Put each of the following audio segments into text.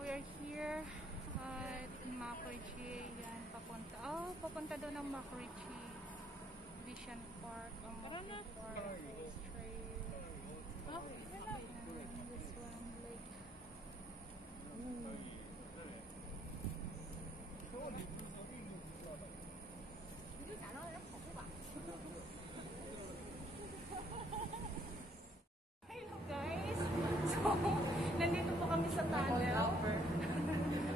we are here at Macritchie. Yan, papunta. Oh, papunta doon ng Macritchie Vision Park. Ang Park. Trail. Oh, this one, lake. Hello guys! So, nandito po kami sa tunnel.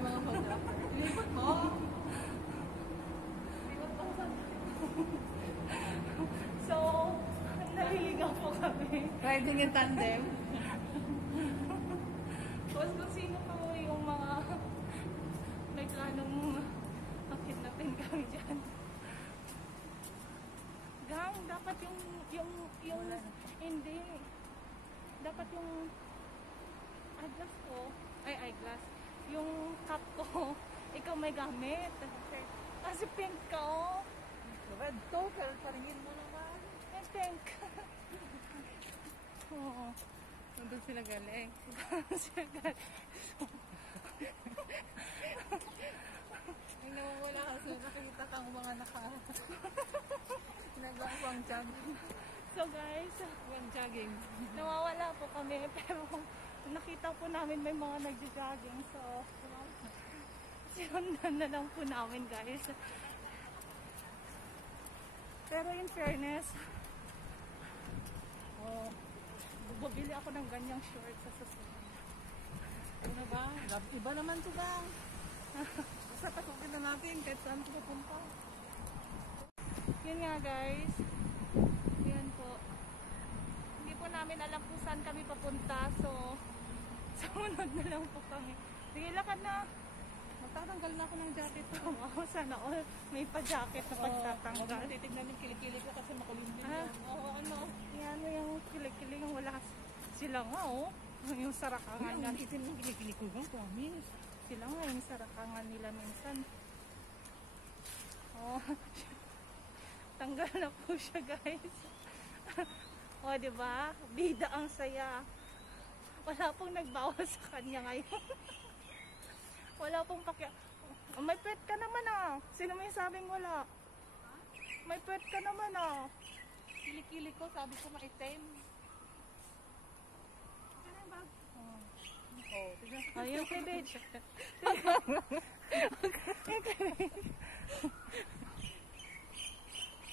Mga hold-upper. Lipat mo! So, naliligaw po kami. Riding in tandem. Tapos kung sino pa po yung mga may planong makidnapin kami dyan. Gang, dapat yung hindi. Dapat yung eyeglass ko, eyeglass, yung cup ko, ikaw may gamit. Kasi pink ka, oh. Red to, pero paringin mo naman. Pink. Oo. Nandun sila galing. Ay, nawawala kasi nakikita kang mga nagawang jogging. So guys, Jogging. nawawala po kami pero nakita po namin may mga nagja-jogging. So, sinundan na lang po namin guys. Pero in fairness, bumili ako ng ganyang shorts sa susunod. Ano ba? Iba naman ito ba? Basta pasukin na natin kahit saan ito pupunta. Yun nga guys. Yan po. Hindi po namin alam kung saan kami papunta. So, sumunod na lang po kami. Sige, lakad na. Magtatanggal na ako ng jacket. Wow, sana all may pa-jacket na pagtatanggal. Titignan yung kilikili ko kasi makulim din yan. Oo, ano. Yan mo yung kilikili yung wala sila nga, oh. Yung sarakangan nga. Ang itim ng kilikili ko bang promise. Sila nga yung sarakangan nila minsan. Oh, tanggal na po siya guys. O, oh, diba? Bida ang saya. Wala pong nagbawas sa kanya ngayon. Wala pong pakya. Oh, may pet ka naman ah. Sino may sabing wala? May pet ka naman ah. Kilikili ko, sabi ko maitim. Ano yung bag? Oh, tignan. Ayun kay Betch.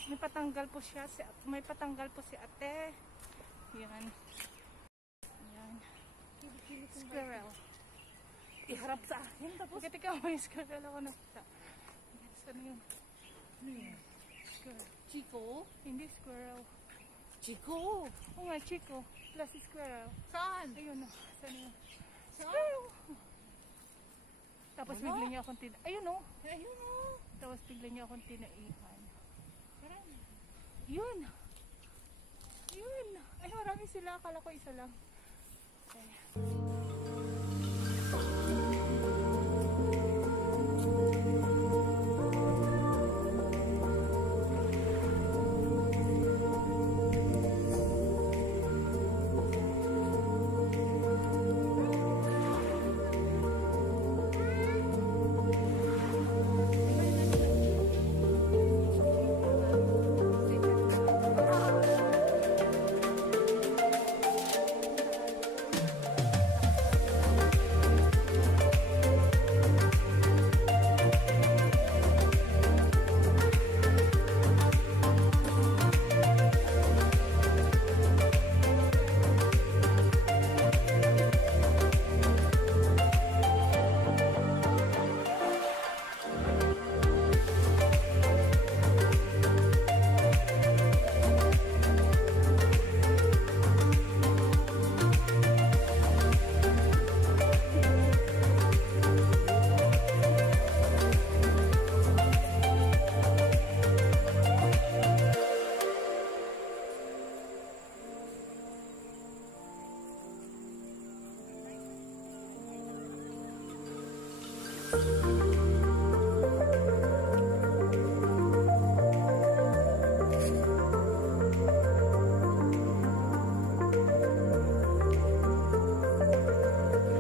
May patanggal po siya. May patanggal po si ate. Yan. Yan. Squirrel. Iharap sa akin. Tapos ikaw may squirrel ako nakita. Saan yun? Squirrel. Chico? Hindi squirrel. Chico? Oo nga, Chico. Plus squirrel. Saan? Ayun o. Saan yun? Saan? Tapos ano? bigla niya akong ayun o. Ayun o. Tapos bigla niya akong tinaihan. Saan? Yun! Yun! Ay, marami sila. Akala ko isa lang. Okay.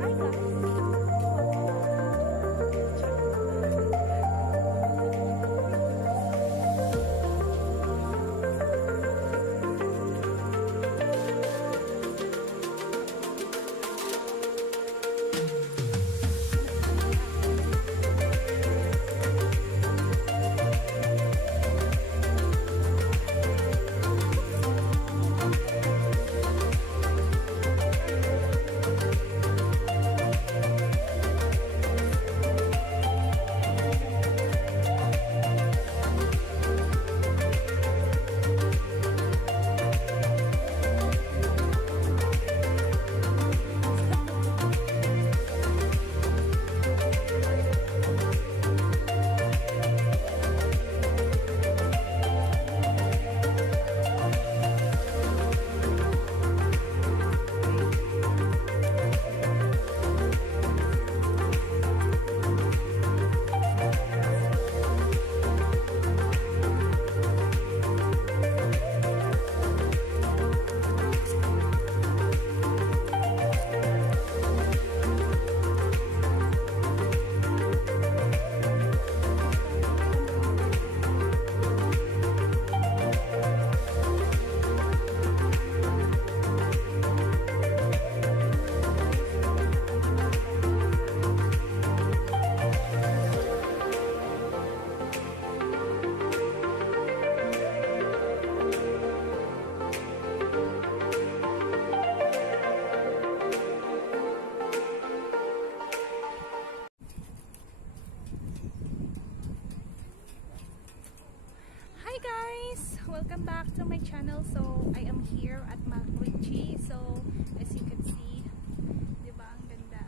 Hi guys! welcome back to my channel. So I am here at Macritchie. So as you can see, di ba ang ganda?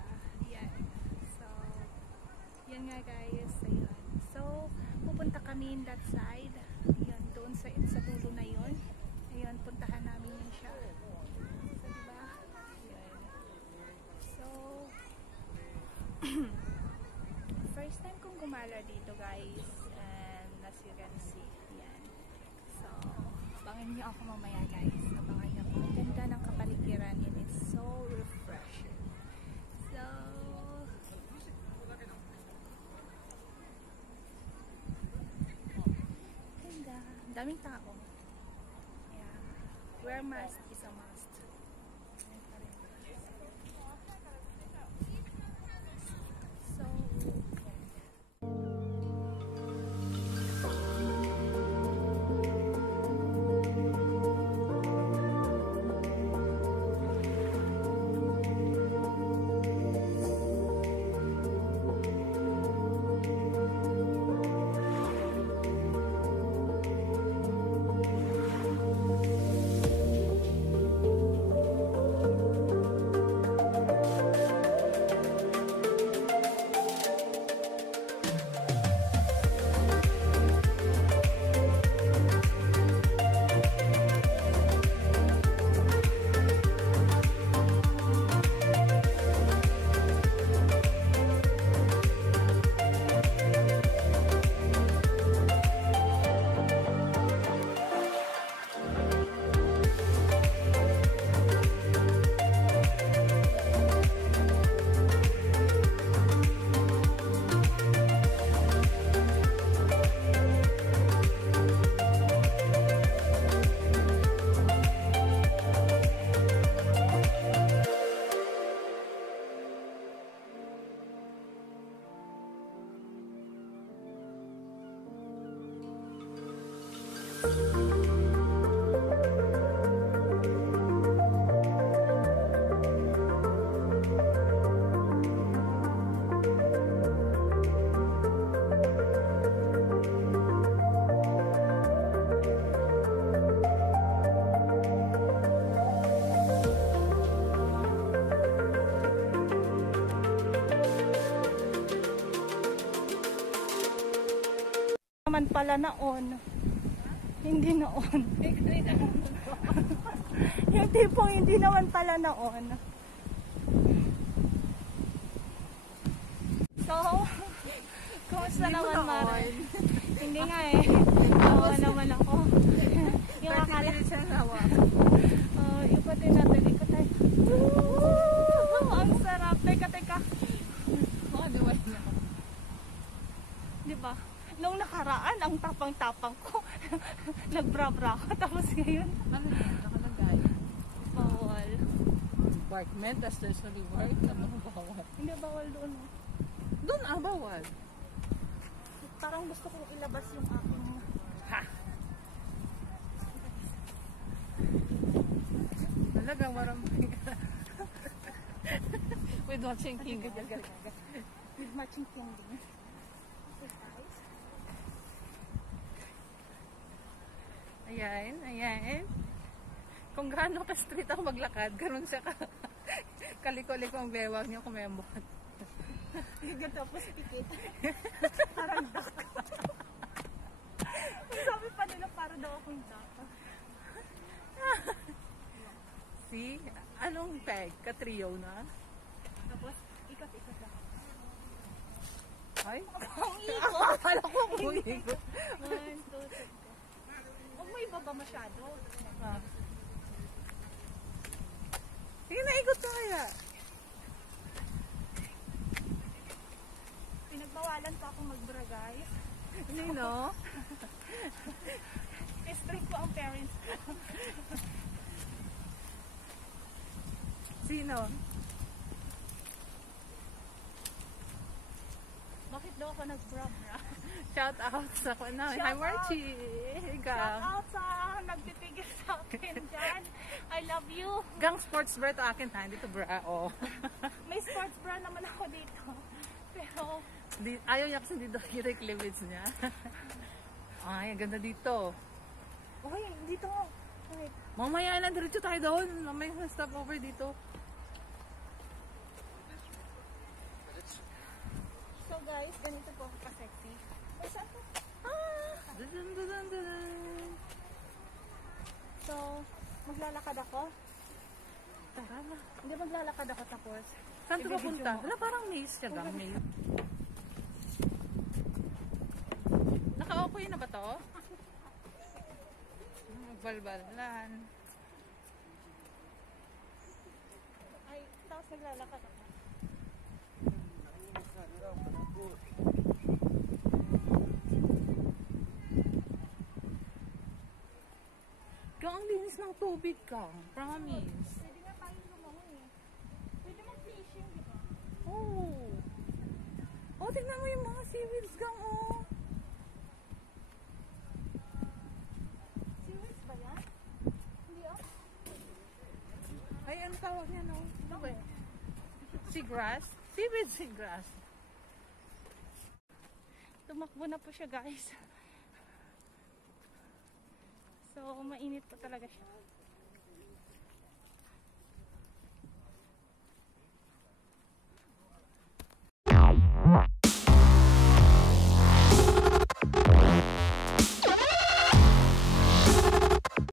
Yan. So yan nga guys, ayun. So pupunta kami in that side. Ayun, doon sa dulo na yun. Ayun, puntahan namin yun siya. So di ba? Ayun. So first time kong gumala dito guys, and as you can see, yan. So abangan niyo ako mamaya guys, abangan niyo ako. Ang ganda ng kapaligiran, it is so refreshing. So ganda, daming tao. Yeah. Wear mask is a must. So naman pala na on. Hindi na on. Yung tipong hindi naman pala na on. So, kumusta naman Mara? Hindi nga eh. Nawa naman ako. Yung akala. Ikutin natin. Ikutin. Ang sarap. Teka. Diba? Nung nakaraan, ang tapang-tapang ko. Nagbra-bra ako. Tapos ngayon. Ano yan? Nakalagay. Bawal. Embarkment, that's usually work. Ano bawal? Hindi, bawal doon. Doon bawal. Parang gusto kong ilabas yung aking... Ha! Talagang marami. With watching King. With matching candy. Okay guys. Ayan. Kung gaano ka-street ako maglakad, ganun siya kaliko-liko ang bewag niya kumembot. Tapos pikit. Parang duck. Sabi pa nila para daw akong duck. See? Anong peg? Ka-trio na? Tapos, ikot-ikot lang. Ay? Ang ikot! Akala ko ikot. 1, 2, 3. Huwag mo ibaba masyado. Sige na, ikot ka kaya. Pinagbawalan pa akong magbra guys. Nino? Strict ko ang parents ko. Sino? Bakit daw ako nagbra-bra? Shout out sa namin. Hi, Marchie. Shout out sa nagtitigil sa akin dyan. I love you. Gang sports bra to akin ha. Hindi to bra. Oh. May sports bra naman ako dito. Pero Ayaw niya kasi dito kita yung cleavage niya. Ay, ang ganda dito. Okay, dito. Wait. Mamaya na, diretso tayo doon. May stop over dito. So guys, ganito po ako ka-sexy. Ay, saan po? Dun, dun, dun, dun. So, maglalakad ako. Tara na. Hindi, maglalakad ako tapos. Saan ito i-video papunta? mo. Wala, parang maze siya gang maze. Naka-okay na ba to? Magbalbalan. Ay, tapos maglalakad ako. Gang, ang linis ng tubig ka. Promise. Pwede nga tayo lumangoy eh. Pwede mag-fishing, di ba? Oh. Oh, tingnan mo yung mga seaweeds gang, oh. Serious ba yan? Hindi oh. Ay, ano tawag niya, no? Ano ba? Seagrass? Seaweed seagrass. Tumakbo na po siya guys. So, mainit po talaga siya.